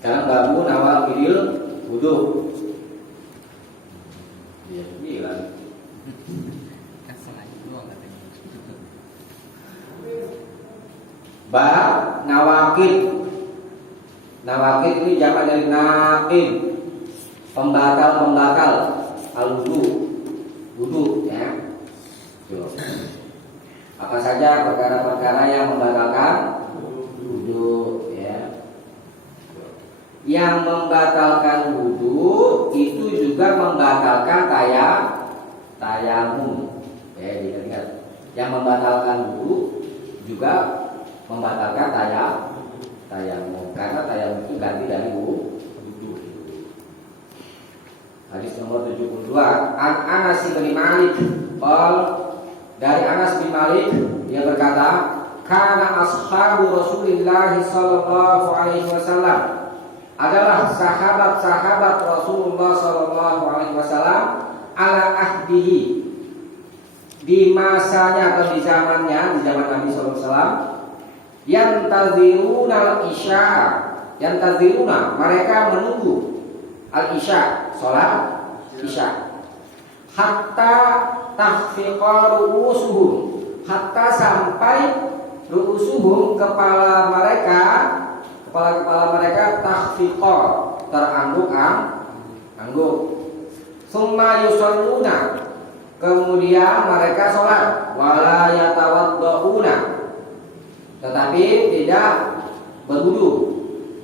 Sekarang babu nawaqidil wudu. Iya, bilang. Kan selain doang katanya. Bab nawaqid. Nawaqid ini jamak dari naqid. Pembatal al-wudu. Wudu ya. Tuh. Apa saja perkara-perkara yang membatalkan wudu ya. Yang membatalkan wudu itu juga membatalkan tayamum. Ya, diingat. Yang membatalkan wudu juga membatalkan tayamum. Karena tayamum itu ganti dari wudu. Hadis nomor 72. An Anas bin Malik dari Anas bin Malik dia berkata, "Kana ashabu Rasulillah sallallahu alaihi wasallam." Adalah sahabat-sahabat Rasulullah sallallahu alaihi wasallam ala ahdihi, di masanya atau di zamannya, di zaman Nabi sallallahu alaihi wasallam, yantaziruna al-isya, yantaziruna, mereka menunggu al-isya, salat isya, hatta tahfiqa ru'usuhum, hatta sampai ru'usuhum, kepala mereka tahfiqa, terangguk-angguk. Summa yusalluna, kemudian mereka sholat, wala yatawaddauna, tetapi tidak berwudu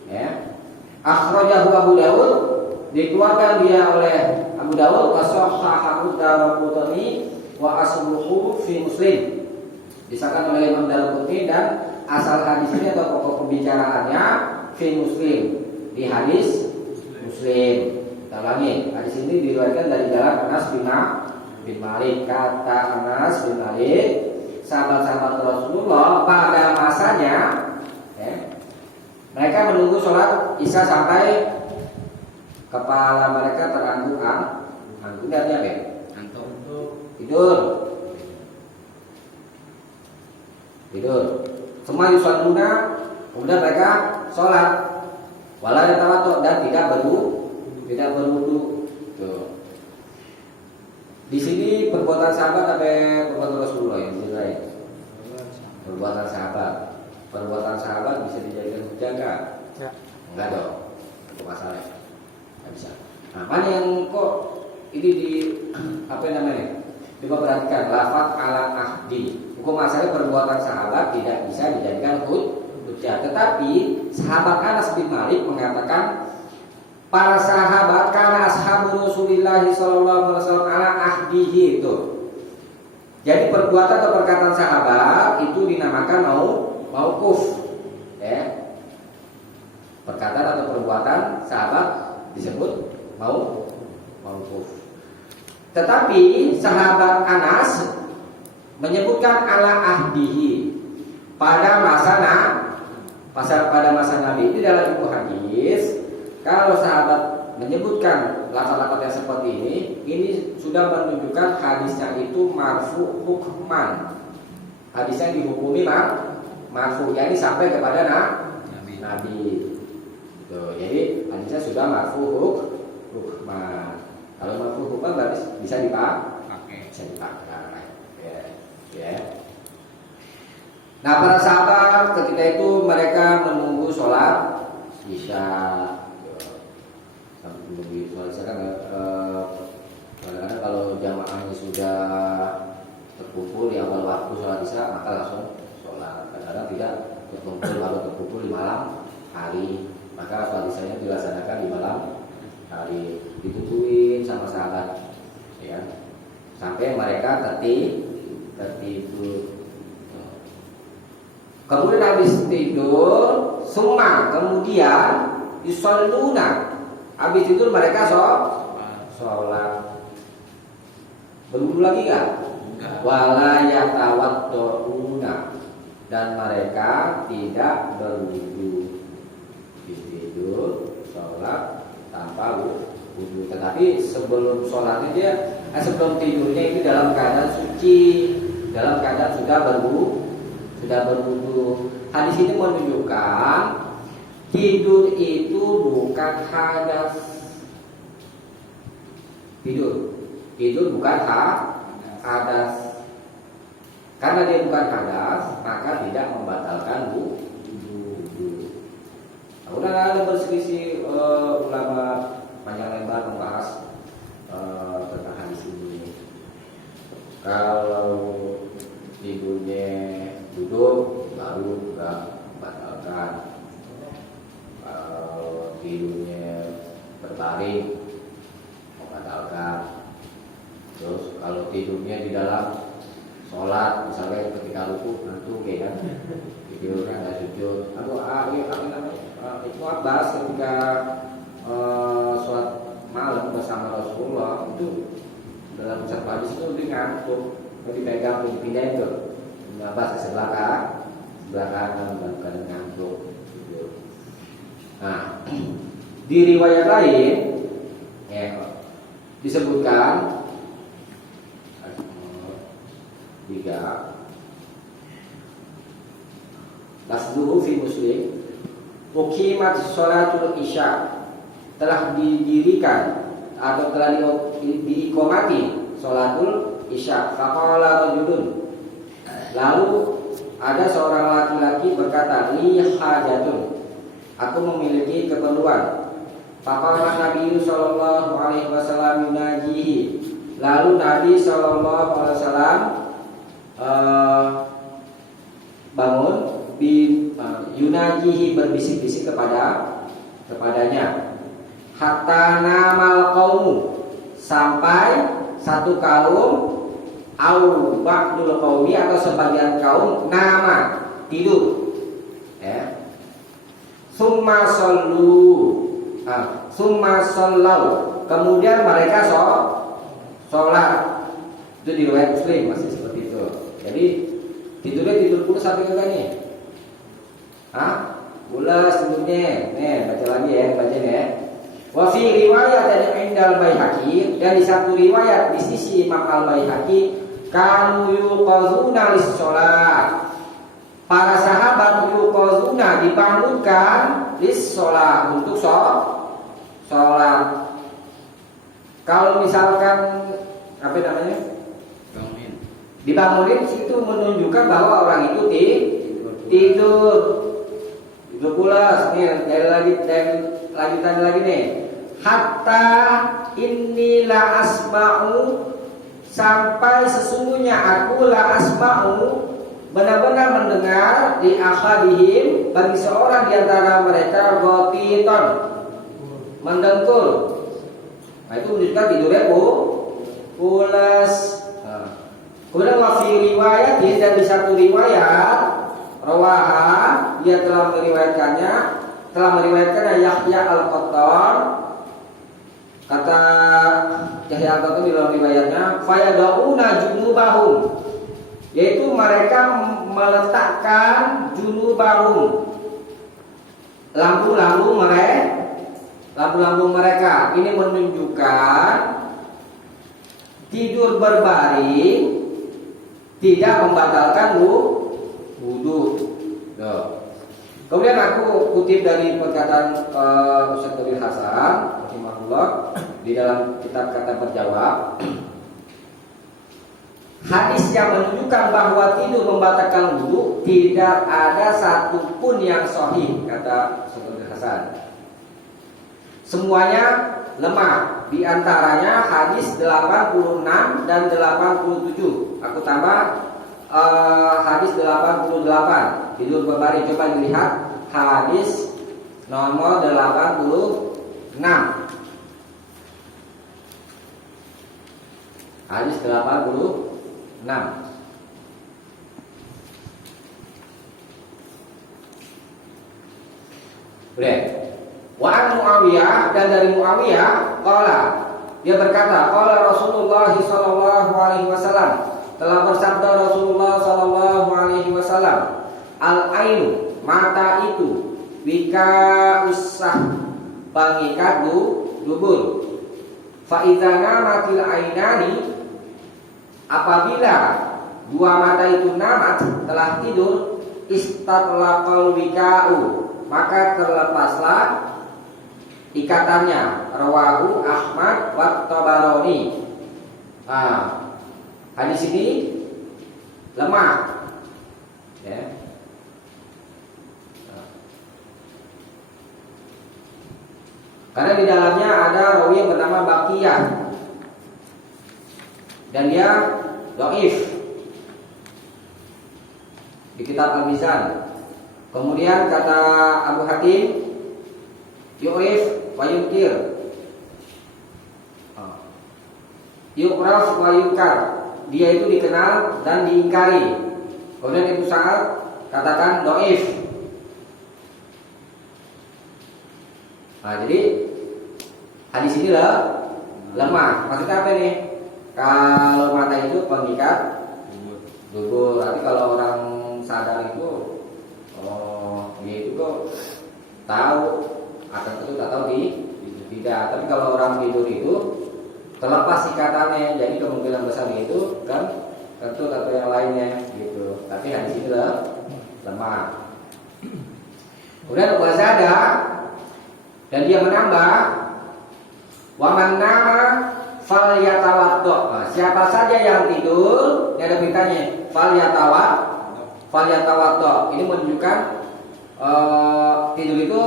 ya. Akhrajahu Abu Dawud, dikeluarkan dia oleh Abu Dawud, wa sahhahu Daraqutni wa asluhu fi Muslim, disahkan oleh Imam Daraqutni, dan asal hadis ini atau pokok pembicaraannya fi Muslim, di hadis Muslim. Kita ulangi, hadis ini diriwayatkan dari jalan Anas bin Malik. Kata Anas bin Malik, sahabat-sahabat Rasulullah pada masanya mereka menunggu sholat isya sampai kepala mereka terangguk-angguk. Artinya apa? Tidur. Semua yusalluna, kemudian mereka sholat, wala yatawaddu, dan tidak berwudu. Tuh. Di sini perbuatan sahabat apa perbuatan Rasulullah yang dijelaskan? Perbuatan sahabat. Perbuatan sahabat bisa dijadikan hujah enggak? Ya. Enggak dong. Itu masalah. Enggak bisa. Nah, mana yang kok ini di apa namanya? Coba perhatikan lafaz ala ahdi. Hukum asalnya perbuatan sahabat tidak bisa dijadikan hujjah. Tetapi sahabat Anas bin Malik mengatakan para sahabat karena ashabu Rasulillah sallallahu alaihi wasallam ala ahdihi itu. Jadi perbuatan atau perkataan sahabat itu dinamakan mauquf ya. Perkataan atau perbuatan sahabat disebut mauquf. Tetapi sahabat Anas menyebutkan ala ahdihi, pada masa Nabi. Ini dalam ilmu hadis, kalau sahabat menyebutkan lafaz-lafaz yang seperti ini sudah menunjukkan hadisnya itu marfu hukman. Hadisnya dihukumi marfu, yakni sampai kepada Nabi. Tuh, jadi hadisnya sudah marfu hukman. Kalau marfu hukman berarti bisa dipakai. Ya. Nah, para sahabat ketika itu mereka menunggu sholat isya. Menunggu sholat isya kan kadang-kadang kalau jamaahnya sudah terkumpul di awal waktu sholat isya, maka langsung sholat. Kadang-kadang tidak terkumpul di malam hari, maka sholat isyanya dilaksanakan di malam hari, ditungguin sama sahabat ya, sampai mereka tertidur. Kemudian habis tidur, kemudian yusalluna, habis tidur mereka sholat. Berwudu lagi kan? Wala yatawaddauna, dan mereka tidak berwudu. Tidur, sholat tanpa wudu. Tetapi sebelum sholatnya sebelum tidurnya ini dalam keadaan suci, dalam keadaan sudah berwudu. Hadis ini menunjukkan tidur itu bukan hadas. Tidur bukan hadas. Karena dia bukan hadas, maka tidak membatalkan wudu. Nah, udah ada berselisih ulama panjang lebar membahas tentang hadis ini. Kalau tidurnya duduk baru nggak membatalkan. Kalau tidurnya berbaring membatalkan. Terus kalau tidurnya di dalam sholat, misalnya ketika ruku ngantuk ya kan, tidurnya nggak sujud. Apa namanya? Itu Abbas ketika sholat malam bersama Rasulullah itu dalam satu hadis itu dia ngantuk, dipegang, dipindahin tuh. Abbas ke sebelah kanan bukan ngantuk. Nah, di riwayat lain disebutkan 3 Lasduhu fi Muslim uqimat sholatul isya, telah didirikan atau telah diiqamati sholatul isya. Faqala rajulun, lalu ada seorang laki-laki berkata, li hajatun, aku memiliki keperluan. Faqala Nabi sallallahu alaihi wasallam yunajihi, lalu Nabi sallallahu alaihi wasallam bangun yunajihi, berbisik-bisik kepadanya. Hatta namal qaumu, sampai satu kaum, au ba'dul qaumi, atau sebagian kaum, nama, tidur. Summa sallau, kemudian mereka sholat. Itu di riwayat Muslim masih seperti itu. Jadi tidurnya tidur pulas sampai enggak nih? Pulas tidurnya. Baca lagi ya, baca ya. Wa fi riwayat dari Indal Baihaqi, dan di satu riwayat di sisi Imam Al-Baihaqi, kanu yuqazuna lis-shalah. Para sahabat yuqazuna, dibangunkan lis-shalah, untuk sholat. Kalau misalkan apa namanya? Dibangunin, itu menunjukkan bahwa orang itu tidur pulas. Nih, lanjutan lagi nih. Hatta inilah asma'u, sampai sesungguhnya aku la asma'u, benar-benar mendengar di akhadihim, bagi seorang di antara mereka, ghafiton, mendengkul. Nah, itu menunjukkan tidurnya pulas. Kemudian wafi riwayat, dan di satu riwayat rawaha, dia telah meriwayatkannya Yahya Al-Qattan. Kata Yahya Al-Qattan di dalam riwayatnya, fayadauna junubahum, yaitu mereka meletakkan junubahum, lambung-lambung mereka. Ini menunjukkan tidur berbaring tidak membatalkan wudu. Kemudian aku kutip dari perkataan Ustaz Qadir Hasan rahimahullah di dalam kitab Kata Berjawab. Hadis yang menunjukkan bahwa tidur membatalkan wudu tidak ada satupun yang sahih, kata Ustaz Qadir Hasan. Semuanya lemah. Di antaranya hadis 86 dan 87. Aku tambah hadis 88, tidur berbaring. Coba dilihat hadis nomor 86. Hadis 86. Udah. Wa an Muawiyah, dan dari Muawiyah qala, dia berkata, qala Rasulullah sallallahu alaihi wasallam, telah bersabda Rasulullah sallallahu alaihi wasallam, al-ainu, mata itu, wika usah, pengikat dubur. Fa idza namatil ainani, apabila dua mata itu namat, telah tidur, istatlaqal wika'u, maka terlepaslah ikatannya. Rawahu Ahmad wa Tabarani. Hadis ini lemah, ya. Karena di dalamnya ada rawi yang bernama Baqiyah dan dia dhaif di kitab Al-Mizan. Kemudian kata Abu Hatim, yu'rif wa yunkir, yu'raf wa yunkar, dia itu dikenal dan diingkari. Kemudian Ibnu Sa'ad katakan dhaif. Jadi hadis ini lemah. Maksudnya apa nih? Kalau mata itu pengikat gugur. Tapi kalau orang sadar itu, dia itu kok tahu akan itu tak tahu tidak. Tapi kalau orang tidur itu terlepas ikatannya, jadi kemungkinan besar itu kan tentu atau yang lainnya gitu. Tapi hadis ini lemah. Kemudian wazada, dan dia menambah, waman nama falyatawaddo. Siapa saja yang tidur, ini ada beritanya, falyatawaddo. Ini menunjukkan tidur itu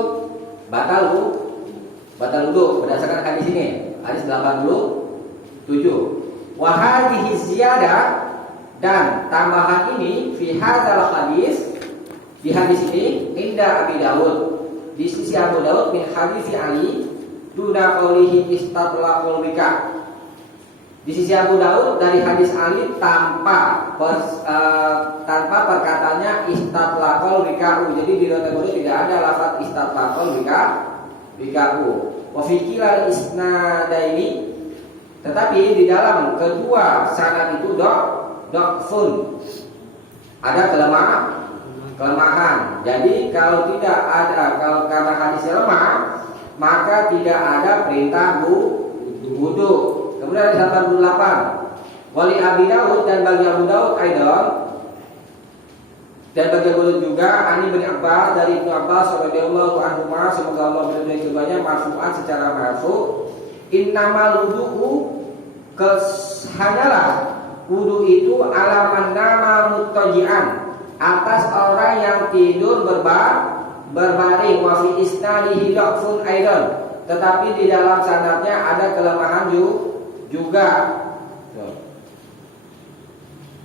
batal wudu berdasarkan hadis ini, hadis 87. Wa hadhihi ziyadah, dan tambahan ini fi hadzal hadis, di hadis ini inda Abi Dawud, di sisi Abu Daud min hadis Ali duna qaulihi istatlaqul wika. Di sisi Abu Daud dari hadis Ali tanpa perkataannya istatlaqul wika. Jadi di riwayat Abu Daud tidak ada lafaz istatlaqul wika. Wa fi kilal isnadaini, tetapi di dalam kedua sanad itu dhafun, ada kelemahan. Jadi kalau karena hadisnya lemah, maka tidak ada perintah wudu. Kemudian ada 88. Wali Abi Daud, dan bagi Abu Daud Aidon, dan bagi Abu Daud juga Ani bin Abbas, dari Ibnu Abbas radhiyallahu anhu, semoga Allah meridhai keduanya, marfu'an secara marfu', innamal wudu'u, hanyalah wudu itu alaman nama muttaji'an, atas orang yang tidur berbaring. Wa fi isnadihi dhafun aidan, tetapi di dalam sanadnya ada kelemahan juga.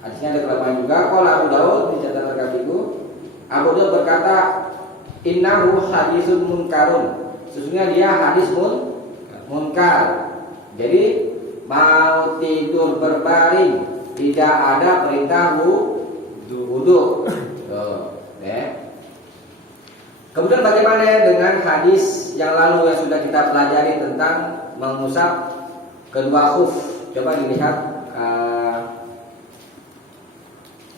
Hadisnya ada kelemahan juga. Qala Abu Daud, di catatan kakiku, Abu Daud berkata, innahu hadisun munkarun, sesungguhnya dia hadis munkar. Jadi mau tidur berbaring tidak ada perintah wudu. Kemudian bagaimana dengan hadis yang lalu yang sudah kita pelajari tentang mengusap kedua khuf? Coba dilihat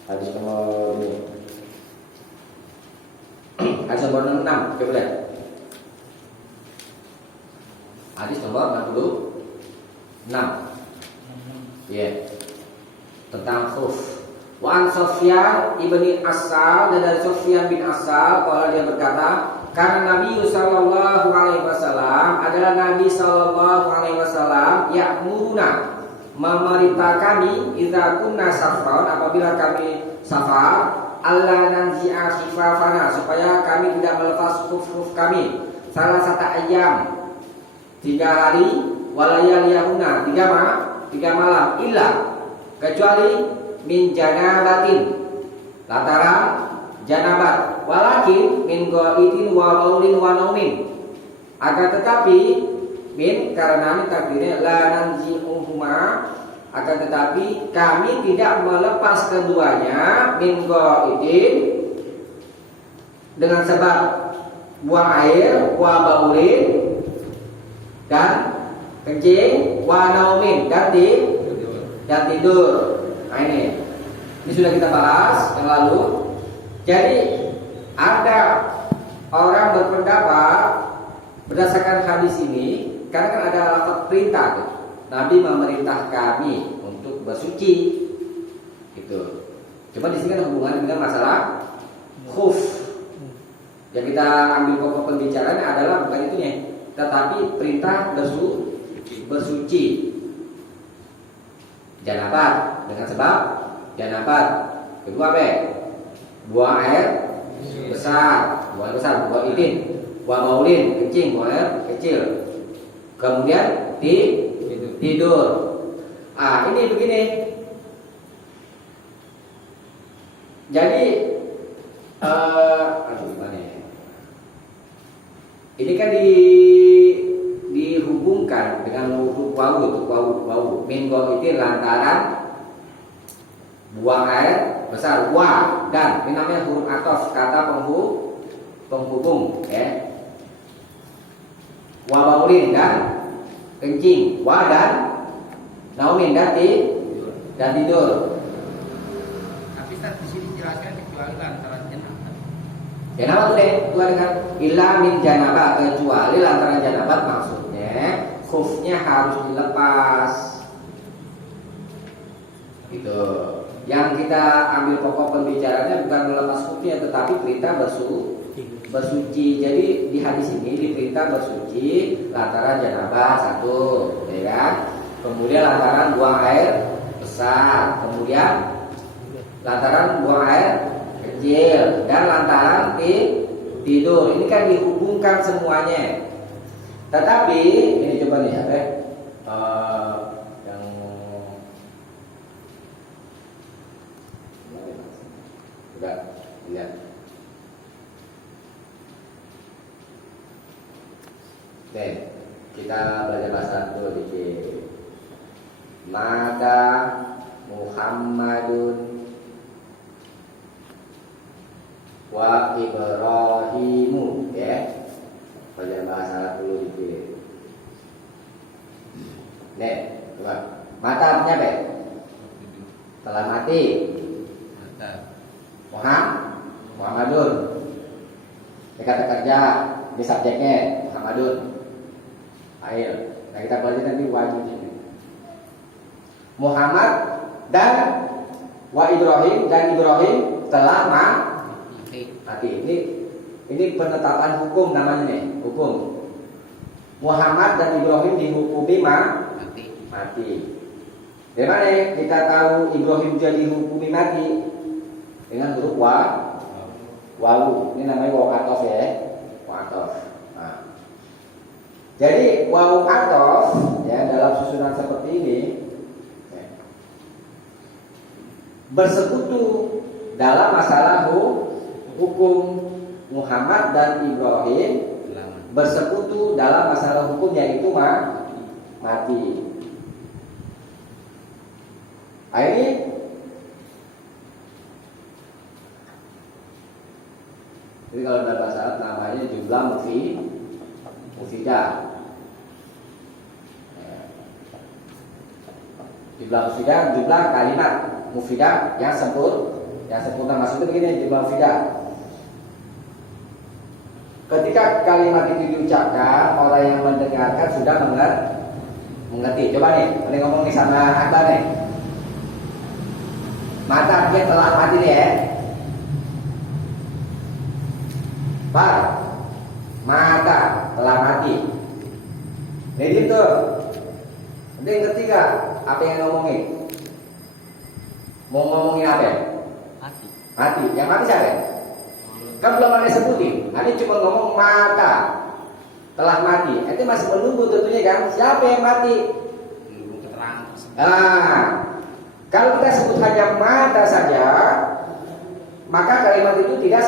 hadis nomor ini. Hadis nomor 6, coba lihat. Hadis nomor 66. Ya. Tentang khuf. Wa an Sufyan ibni Asal, dan dari Sufyan bin Asal, kalau dia berkata, karena Nabi sallallahu alaihi wasallam, adalah Nabi sallallahu alaihi wasallam, ya'muruna, memerintah kami, idza kunna safar, apabila kami safar, alla nanzi'a khifafana, supaya kami tidak melepas khuf-khuf kami, salah satu ayam, 3 hari, walayaliyahuna, 3 malam, illa, kecuali min janabatin, lantaran janabat, walakin min ghaidin wa baulin wa naumin, akan tetapi min, karena ini takdirnya la nanzi'uhuma, akan tetapi kami tidak melepas keduanya, min ghaidin, dengan sebab buang air, wa baulin, dan kencing, wa naumin, dan tidur. Nah ini sudah kita bahas yang lalu. Jadi ada orang berpendapat berdasarkan hadis ini, karena kan ada lafaz perintah tuh. Nabi memerintah kami untuk bersuci. Gitu. Cuma di sini ada hubungan dengan masalah khuf. Yang kita ambil pokok pembicaraan adalah bukan itunya, tetapi perintah bersuci. Janabat dengan sebab janabat. Kedua apa? Buang air besar, buang idin, buang maulin, kencing, buang air kecil. Kemudian tidur. Ini begini. Jadi gimana ya? Ini kan dihubungkan dengan huruf wawu. Minggu itu lantaran buang air besar dan ini namanya huruf atos, kata penghubung ya. Wa baulin dan kencing, dan naumin dan tidur. Tapi Ustaz di sini jelaskan kecuali lantaran janabah. Janabah tuh deh, Tuhan dengan illa min janabah, kecuali lantaran janabah maksudnya khufnya harus dilepas. Gitu. Yang kita ambil pokok pembicaranya bukan melepas khufnya, tetapi perintah bersuci. Jadi di hadis ini diperintah bersuci lantaran janabah satu, ya kan? Kemudian lantaran buang air besar, kemudian lantaran buang air kecil, dan lantaran tidur. Ini kan dihubungkan semuanya. Tetapi ini coba nih ya, yang udah lihat. Oke, kita belajar bahasa dulu dikit. Maka Muhammadun wa Ibrahimu, ya. Belajar bahasa Arab dulu dikit. Nih, coba. Mata artinya apa? Telah mati. Muhammadun. Ini kata kerja, di subjeknya Muhammadun. Ayo, nah kita belajar nanti wajib ini. Muhammad dan wa Ibrahim, dan Ibrahim telah mati. Ini penetapan hukum namanya nih, hukum. Muhammad dan Ibrahim dihukumi mati. Dari mana kita tahu Ibrahim jadi dihukumi mati? Dengan huruf wawu. Ini namanya wawu atof ya. Wawu atof. Nah. Jadi wawu atof ya dalam susunan seperti ini ya, bersekutu dalam masalah hukum. Muhammad dan Ibrahim bersekutu dalam masalah hukum, yaitu mati. Ini jadi kalau dalam bahasa Arab namanya jumlah mufidah. Jumlah kalimat mufidah yang sempurna. Maksudnya begini, jumlah mufidah. Ketika kalimat itu diucapkan, orang yang mendengarkan sudah mengerti. Coba nih, ini ngomong nih sama Akbar nih. Mata dia telah mati nih ya. Pak, mata telah mati. Jadi itu, nanti ngerti gak apa yang ngomongin? Mau ngomongin apa? Mati. Yang mati siapa? Kan belum ada sebutin. Ini cuma ngomong mata telah mati. Itu masih menunggu tentunya kan. Siapa yang mati? Menunggu keterangan. Kalau kita sebut hanya mata saja, maka kalimat itu tidak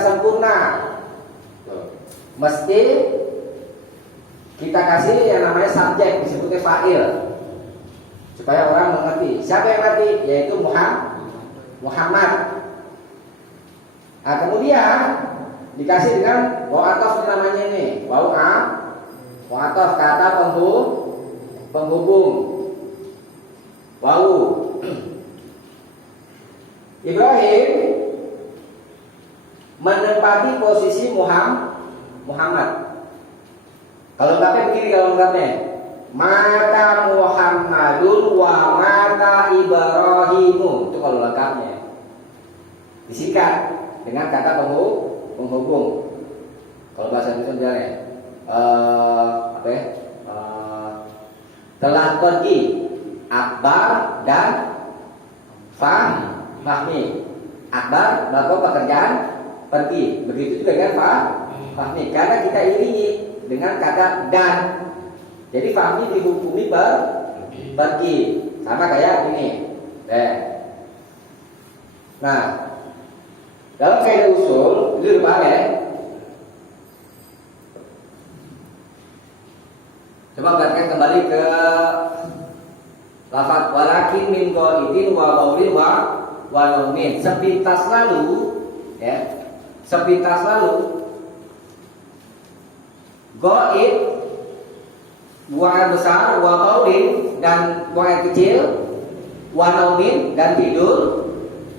sempurna. Mesti kita kasih yang namanya subjek, disebutnya fa'il, supaya orang mengerti. Siapa yang mati? Yaitu Muhammad. Nah, kemudian dikasih dengan wawu atof namanya ini, wawu atof, kata penghubung. Wawu. Ibrahim menempati posisi Muhammad. Kalau lengkapnya begini, kalau lengkapnya mata Muhammadun wa mata Ibrahimu. Itu kalau lengkapnya disingkat dengan kata penghubung. misalnya apa ya? Telah pergi Akbar dan Fahmi. Akbar melakukan pekerjaan pergi. Begitu juga kan Fahmi. Karena kita iringi dengan kata dan. Jadi Fahmi dihukumi pergi. Sama kayak ini. Nah, dalam kaidah usul itu paham ya? Coba perhatikan kembali ke lafaz walakin min qaidin wa qaulin wa naumin. Sepintas lalu ya. Sepintas lalu qaid buang air besar, wa qaulin dan buang air kecil, wa naumin dan tidur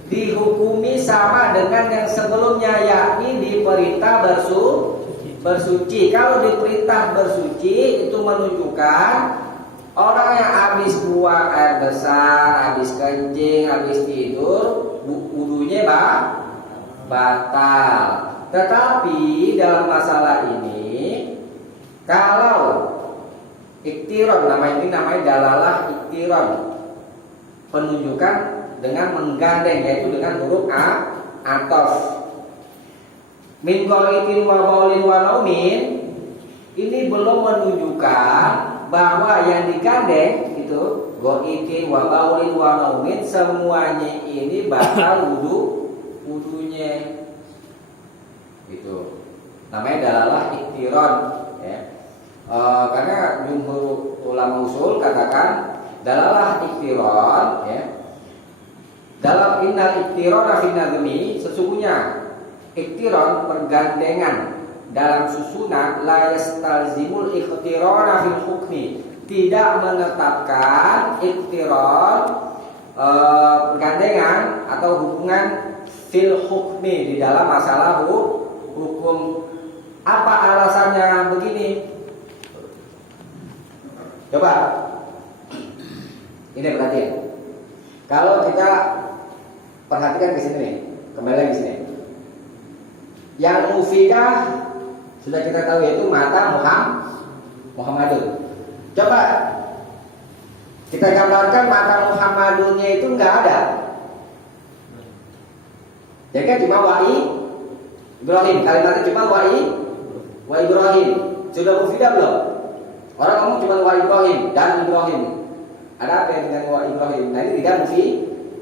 dihukumi sama dengan yang sebelumnya, yakni diperintah bersuci. Kalau diperintah bersuci itu menunjukkan orang yang habis buang air besar, habis kencing, habis tidur, wudunya batal. Tetapi dalam masalah ini, kalau iktiron, namanya dalalah iktiron, penunjukan dengan menggandeng, yaitu dengan huruf atof. Min qaidin wa qaulin wa naumin, ini belum menunjukkan bahwa yang digandeng itu qaidin wa qaulin wa naumin semuanya ini batal wudunya. Gitu. Namanya dalalah iktiron ya. Karena jumhur ulama usul katakan dalalah iktiron ya. Dalam innal iktirona fi nazmi, sesungguhnya iktiron pergandengan dalam susunan la yastalzimul iktirona fil hukmi, tidak menetapkan iktiron pergandengan atau hubungan fil hukmi di dalam masalah hukum. Apa alasannya begini? Coba ini perhatian. Kalau kita perhatikan ke sini nih, kembali lagi sini. Yang mufidah sudah kita tahu, yaitu mata Muhammadun. Coba kita gambarkan mata Muhammadunnya itu nggak ada. Jadi kan cuma wa'i Ibrahim, kalimatnya cuma wa'i Ibrahim. Sudah mufidah belum? Orang ngomong cuma wa'i Ibrahim dan Ibrahim. Ada apa yang dengan wa'i Ibrahim? Nah ini tidak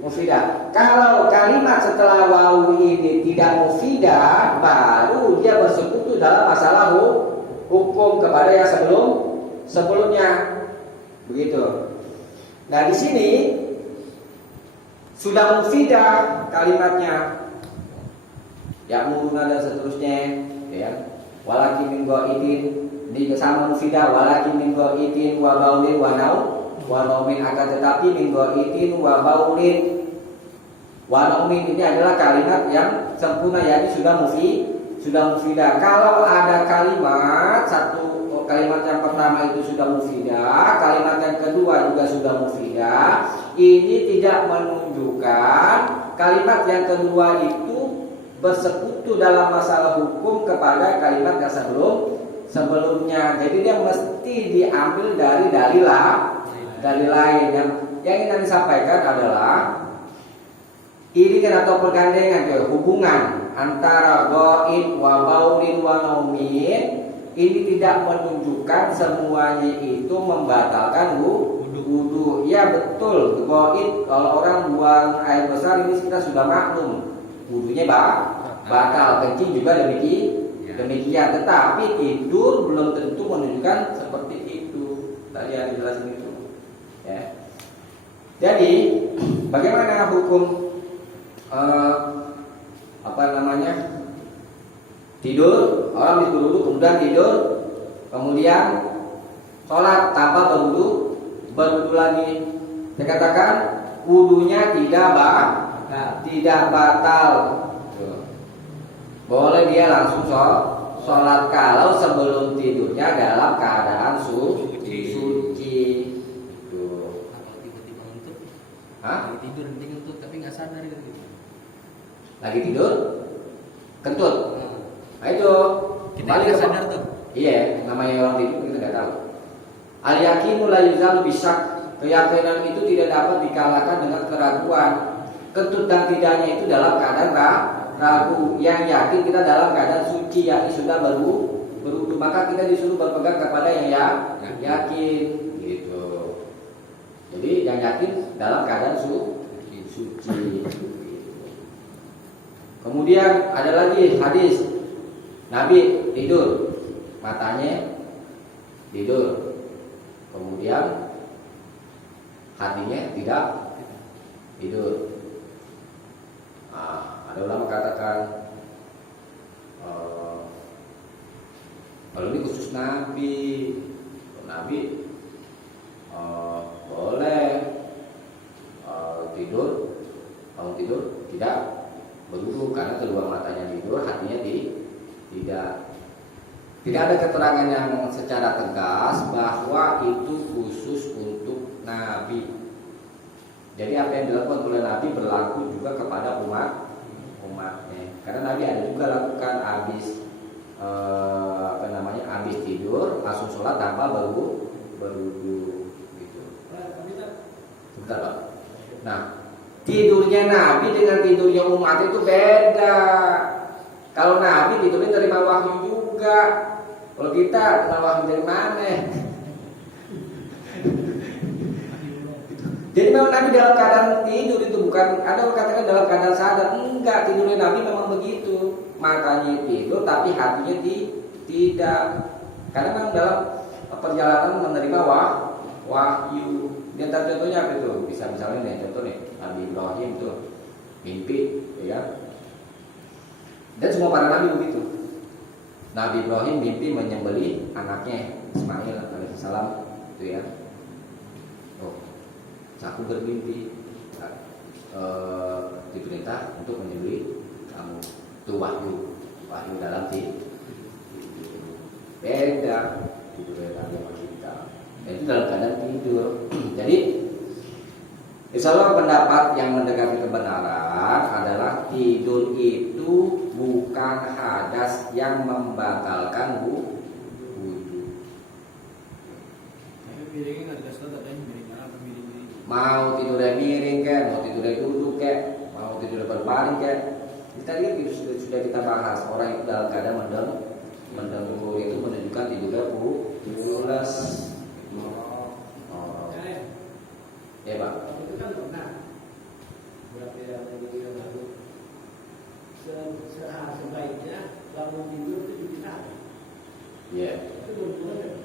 mufidah. Sebab kalimat setelah wawu ini tidak mufidah, baru dia bersekutu dalam masalah hukum kepada yang sebelumnya. Begitu. Nah, di sini sudah mufidah kalimatnya. Ya'muruna dan seterusnya, ya. Walakin min ghaidin, ini sama mufidah, walakin min ghaidin wa baulin wa naumin, akan tetapi min ghaidin wa baulin wa naumin ini adalah kalimat yang sempurna, yakni sudah mufidah. Kalau ada kalimat kalimat yang pertama itu sudah mufidah, kalimat yang kedua juga sudah mufidah, ini tidak menunjukkan kalimat yang kedua itu bersekutu dalam masalah hukum kepada kalimat yang sebelumnya. Jadi dia mesti diambil dari dalil lain. Yang ingin disampaikan adalah irikan atau pergandengan, hubungan antara ghaib wa baulin wa naumin ini tidak menunjukkan semuanya itu membatalkan wudu. Ya betul, ghaib kalau orang buang air besar ini kita sudah maklum wudunya batal, kencing juga demikian. Tetapi tidur belum tentu menunjukkan seperti itu. Tadi yang dijelasin itu. Ya. Jadi bagaimana hukum tidur, orang disuruh kemudian tidur, kemudian sholat tanpa berwudu lagi. Saya katakan wudunya tidak batal. Boleh dia langsung sholat kalau sebelum tidurnya dalam keadaan suci. Kalau tiba-tiba ngantuk, Lagi tidur ngantuk tapi nggak sadar gitu. Lagi tidur, kentut. Nah itu Kita nggak sadar tuh. Iya, namanya orang tidur kita nggak tahu. Al yakinu la yuzalu bisyak. Keyakinan itu tidak dapat dikalahkan dengan keraguan. Kentut dan tidaknya itu dalam keadaan ragu. Yang yakin kita dalam keadaan suci, yakni sudah berwudu, maka kita disuruh berpegang kepada yang yakin gitu. Jadi yang yakin dalam keadaan suci. Kemudian ada lagi hadis Nabi tidur, matanya tidur, kemudian hatinya tidak tidur. Nah, ada ulama katakan kalau ini khusus Nabi boleh bangun tidur tidak berwudu karena kedua matanya tidur, hatinya tidak ada keterangan yang secara tegas bahwa itu khusus untuk Nabi. Jadi apa yang dilakukan oleh Nabi berlaku juga kepada umatnya. Karena Nabi ada juga lakukan habis tidur langsung sholat tanpa berwudu gitu. Sebentar Pak. Nah, tidurnya Nabi dengan tidurnya umat itu beda. Kalau Nabi tidurnya terima wahyu juga. Kalau kita terima wahyu dari mana? Jadi memang Nabi dalam keadaan tidur itu bukan ada orang katakan dalam keadaan sadar. Enggak, tidurnya Nabi memang begitu. Makanya tidur tapi hatinya tidak. Karena memang dalam perjalanan menerima wahyu. Di antara contohnya apa itu? Bisa misalnya nih, contoh nih Nabi Ibrahim tuh mimpi, ya. Dan semua para nabi begitu. Nabi Ibrahim mimpi menyembelih anaknya Ismail alaihissalam, itu ya. Oh, aku bermimpi diperintah untuk menyembelih kamu. Itu wahyu dalam tidur. Beda tidur Nabi sama kita. Itu dalam keadaan tidur. Jadi insya Allah pendapat yang mendekati kebenaran adalah tidur itu bukan hadas yang membatalkan wudu. Mau tidurnya miring kan, mau tidurnya duduk kan, mau tidurnya berbaring kan. Tadi sudah kita bahas orang itu dalam keadaan mendengkur itu menunjukkan tidurnya pulas. Ya Pak. Itu kan pernah berapa minggu yang lalu. Sebaiknya bangun tidur itu cuci tangan. Iya. Itu benar-benar.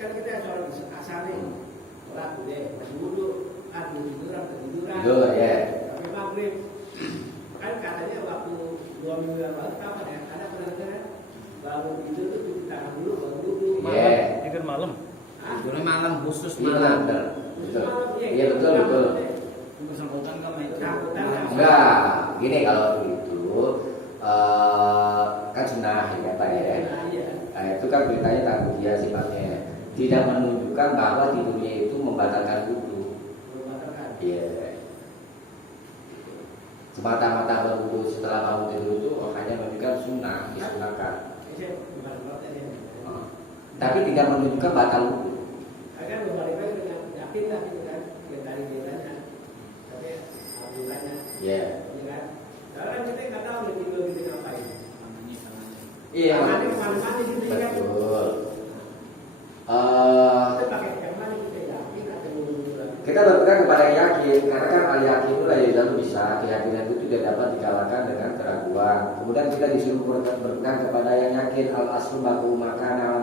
Kan kita sholat asar nih, sholat deh, masih wudhu, tiduran. Tidur ya. Sampai maghrib. Kan katanya waktu 2 minggu yang lalu kapan ya? Ada pernah bangun tidur itu cuci tangan dulu, baru wudhu. Iya. Ini kan malam. Tidurnya malam khusus Iya malam. betul. Iya betul. Bersangkutan kan itu. Enggak, gini kalau itu kan sunnah ya Pak ya. Nah, itu kan beritanya tanggung dia sifatnya. Tidak menunjukkan bahwa tidurnya itu membatalkan wudu. Iya. Semata-mata berwudu setelah bangun tidur itu hanya menunjukkan sunnah, disunahkan. Tapi tidak menunjukkan batal wudu. Akan berbalik lagi dengan yakin lah gitu kan, yang tadi bilangnya, tapi alhamdulillahnya. Iya. Kan? Karena kita nggak tahu nih tidur kita ngapain. Iya. Kemana-mana gitu ya. Betul. Kita pakai yang mana kita yakin atau dulu lagi. Kita berpegang kepada yang yakin, karena kan al yakin itu lalu bisa, keyakinan itu tidak dapat dikalahkan dengan keraguan. Kemudian kita disuruh berpegang kepada yang yakin, al aslu baku makana,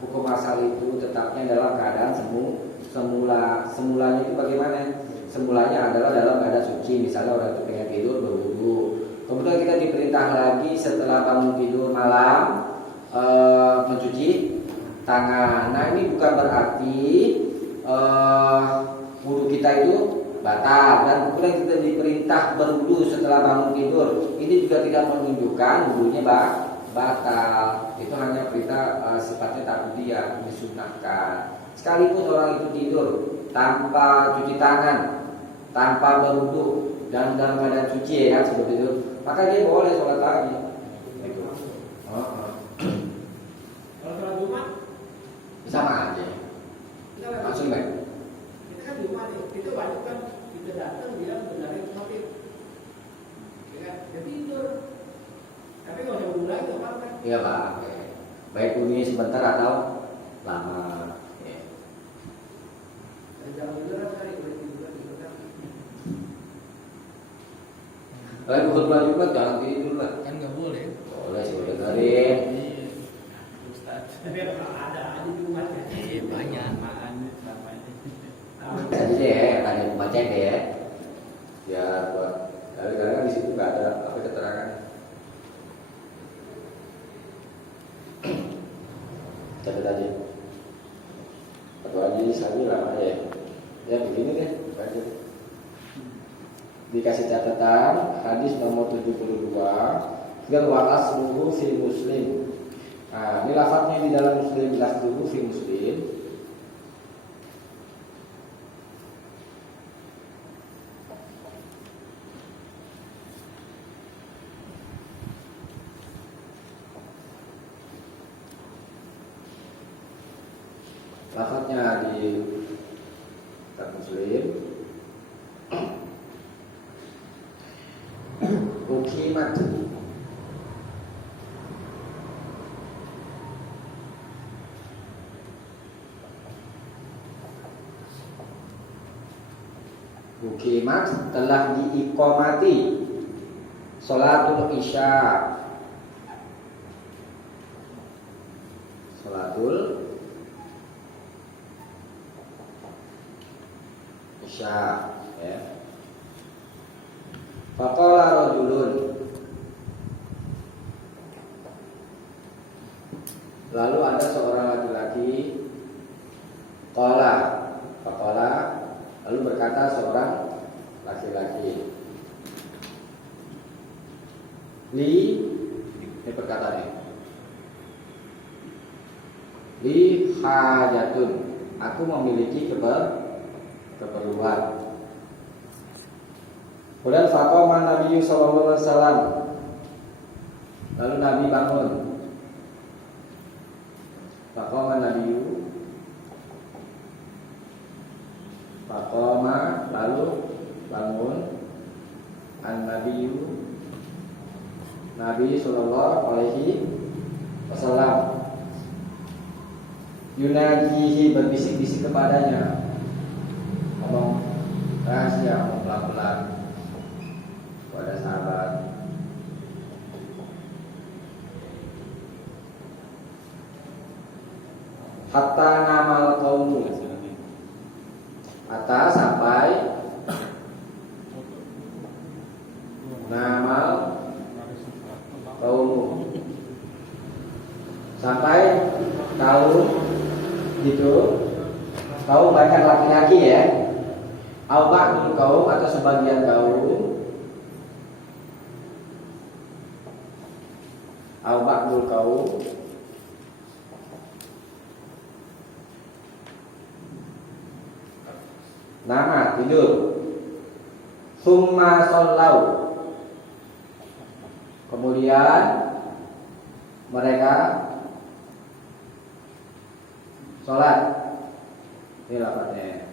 hukum asal itu tetapnya dalam keadaan semulanya itu bagaimana? Semulanya adalah dalam keadaan suci, misalnya orang itu pengen tidur berwudu. Kemudian kita diperintah lagi setelah bangun tidur malam mencuci tangan. Nah ini bukan berarti wudu kita itu batal, dan kemudian kita diperintah berwudu setelah bangun tidur. Ini juga tidak menunjukkan wudunya batal. Itu hanya perintah sifatnya takdiyah, disunahkan. Sekalipun orang itu tidur tanpa cuci tangan, tanpa berwudu dan dalam keadaan suci ya seperti itu, maka dia boleh sholat lagi. Gitu. ya tidur. Tapi kalau saya mulai nggak apa-apa. Iya Pak. Oke. Baik bunyi sebentar atau lama. Oke. Jangan tidur kali, boleh tidur kan. Kalau bukan bulan juga jangan tidur lah. Kan nggak boleh. Boleh sih dengerin. Iya. Ustaz. Tapi ada aja di rumahnya. Iya banyak. Jadi deh ya, tadi membaca deh ya. Biar buat kadang-kadang kan di situ nggak ada apa keterangan. Catat tadi. Atau lagi saya lama ya. Ya begini deh, baca. Dikasih catatan hadis nomor 72 dan wa asluhu fi Muslim. Nah, ini lafadznya di dalam Muslim, jelas dulu fi Muslim. Lafadznya di kitab Muslim. Ukimat Ukimat telah diiqamati Sholatul Isya. Sholatul Isya ya. Faqala rajulun, lalu ada seorang laki-laki, faqala, lalu berkata seorang laki-laki, ini perkataannya, li hajatun, aku memiliki keperluan. Kemudian faqama Nabi sallallahu alaihi wasallam, lalu Nabi bangun. Faqama lalu bangun an-nabiyyu, Nabi sallallahu alaihi wasallam, yunajihi, berbisik-bisik kepadanya, ngomong rahasia, ngomong pelan-pelan pada sahabat. Hatta namal qaumu, hatta sampai namal qaumu, sampai kaum gitu, kaum bahkan laki-laki ya, au ba'dul kaum atau sebagian kaum, au ba'dul kaum, nama tidur, summa shollau, kemudian mereka sholat. Ini lafadznya.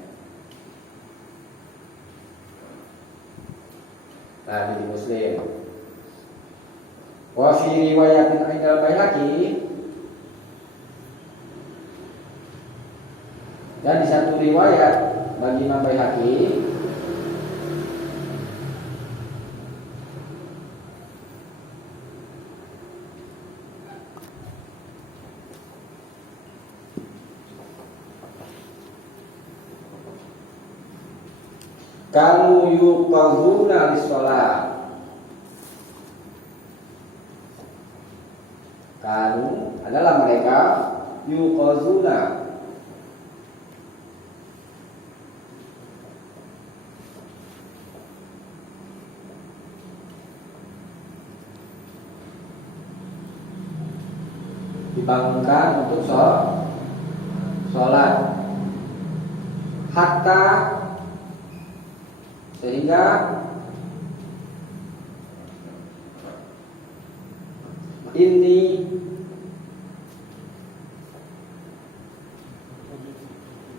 Nah, di Muslim. Wa fi riwayatin Ainal Baihaqi, dan di satu riwayat bagi Imam Baihaqi, kanu yuqazuna lis-shalah. Kanu adalah mereka yuqazuna, dibangunkan untuk sholat, hatta, sehingga ini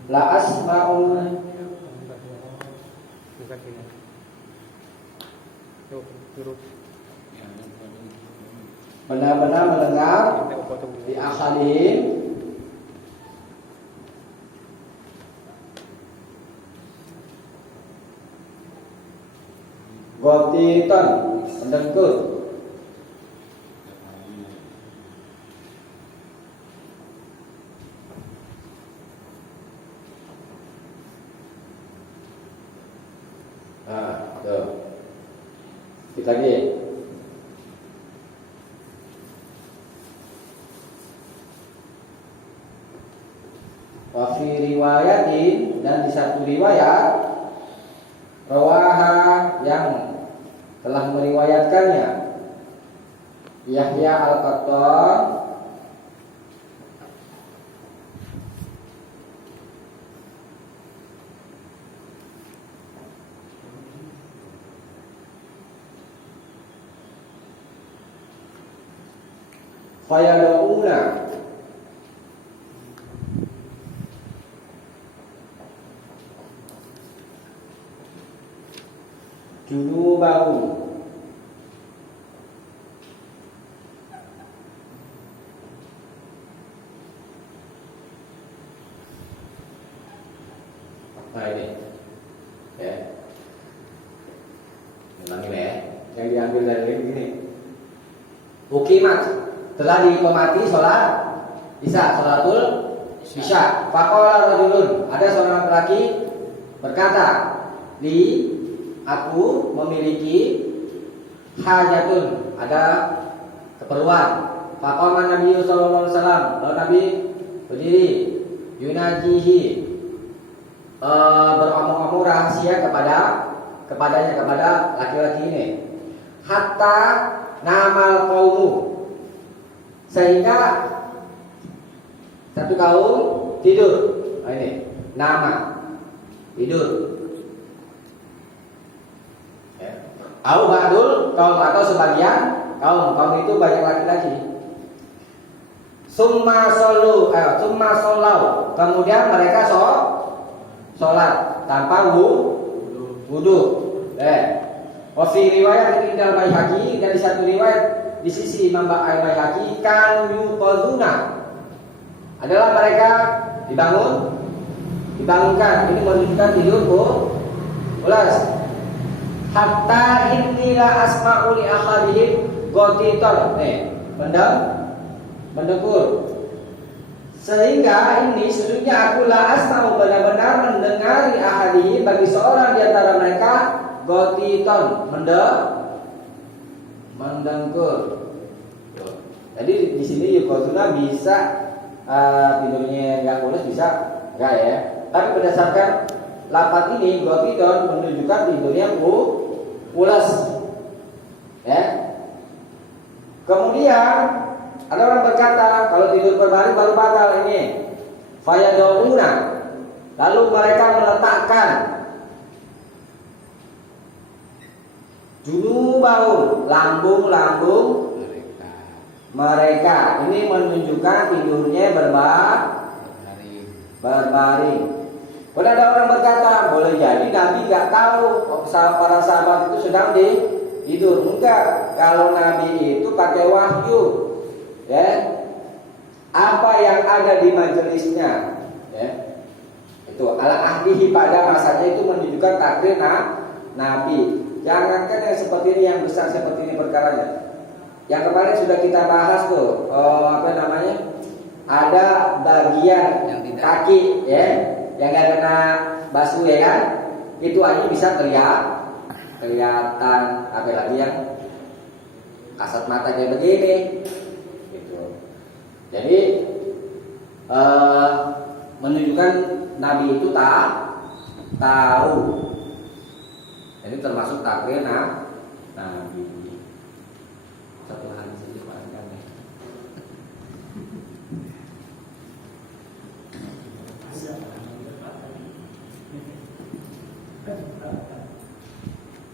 la asma'u, bukan sini. Yuk, turun. benar-benar mendengar di ahadihim gotiton mendengkur. Nah, tuh. Kita lagi. Wa fi riwayatin, dan di satu riwayat rawaha yang telah meriwayatkannya Yahya Al-Qattan fayadauna junubahu nah ini ya, ulangi ya, yang diambil dari ini. Ukimat, telah diiqamati sholat isya, sholatul isya. Faqala rajulun, ada seorang laki berkata, li, aku memiliki hajatun, ada keperluan. Faqama Nabi sallallahu alaihi wasallam, lalu Nabi berdiri, yunajihi, beromong-omong rahasia kepadanya, kepada laki-laki ini. Hatta namal qaumu, sehingga satu kaum tidur. Nah, ini nama tidur. Au ba'dul kaum, atau sebagian kaum itu banyak laki-laki. Summa sallau, kemudian mereka sholat tanpa wudu. Wa fi riwayat Indal Baihaqi, dan di satu riwayat di sisi Imam Al-Baihaqi, kanu yuqazuna, adalah mereka dibangunkan. Ini menunjukkan tidur ulas. Hatta inilah asma'u li akhadihim gotiton, mendengkur. Sehingga ini sesungguhnya aku la asma'u, benar-benar mendengar li ahadihim, bagi seorang di antara mereka, gotiton, mendengkur. Jadi di sini yuqazuna bisa tidurnya nggak pulas, bisa nggak ya? Tapi berdasarkan lapat ini, gotiton menunjukkan tidurnya pulas, ya. Kemudian ada orang berkata, kalau tidur berbaring baru batal ini. Fayadawuna, lalu mereka meletakkan junubahum, lambung-lambung mereka. Ini menunjukkan tidurnya berbaring. Kalau ada orang berkata, boleh jadi Nabi nggak tahu para sahabat itu sedang tidur. Enggak, kalau Nabi itu pakai wahyu, ya. Apa yang ada di majelisnya, ya, itu ala ahdihi, pada masanya itu menunjukkan takdir Nabi. Jangankan yang seperti ini, yang besar seperti ini perkaranya. Yang kemarin sudah kita bahas tuh, ada bagian kaki, ya, yang nggak kena basuh, ya kan? Itu aja bisa kelihatan, apalagi yang kasat mata kayak begini, gitu. Jadi menunjukkan Nabi itu tahu. Jadi termasuk takdir Nabi. Satu hari saja paling kan.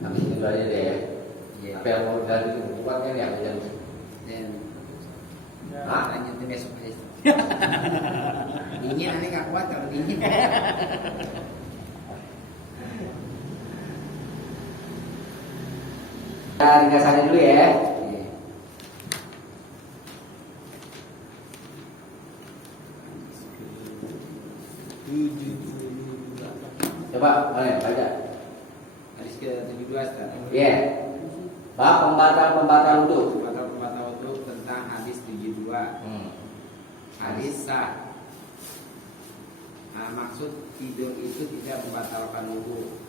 Habis itu aja deh ya. Apa yang mau dari itu kuatnya nih apa jam? Lanjutin besok aja. Dingin nanti nggak kuat kalau dingin. Ringkasannya dulu ya. Coba, boleh baca. Hadis ke-72 Ustaz. Iya. Bab pembatal wudu. Pembatal wudu tentang hadis 72. Hadis sah. Nah, maksud tidur itu tidak membatalkan wudu.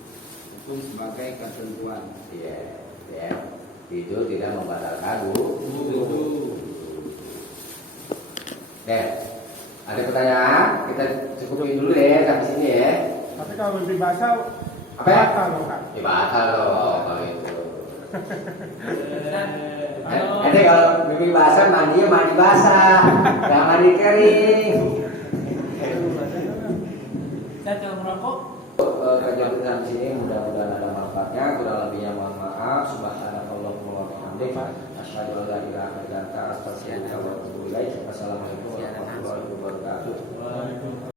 Hukum sebagai ketentuan. Iya, ya. Tidur tidak membatalkan wudu. Ada pertanyaan? Kita cukupin dulu ya sampai sini ya. Tapi kalau mimpi basah, Apa ya? batal dong, Kak. Ya batal loh kalau itu. Nanti kalau mimpi basah mandinya mandi basah, jangan mandi kering. Saya jangan merokok. Kajian kita di sini mudah-mudahan ada manfaatnya. Kurang lebihnya mohon maaf. Subhanallahumma wa bihamdihi. Asyhadu an la ilaha illa anta astaghfiruka wa atubu ilaik. Wassalamualaikum warahmatullahi wabarakatuh.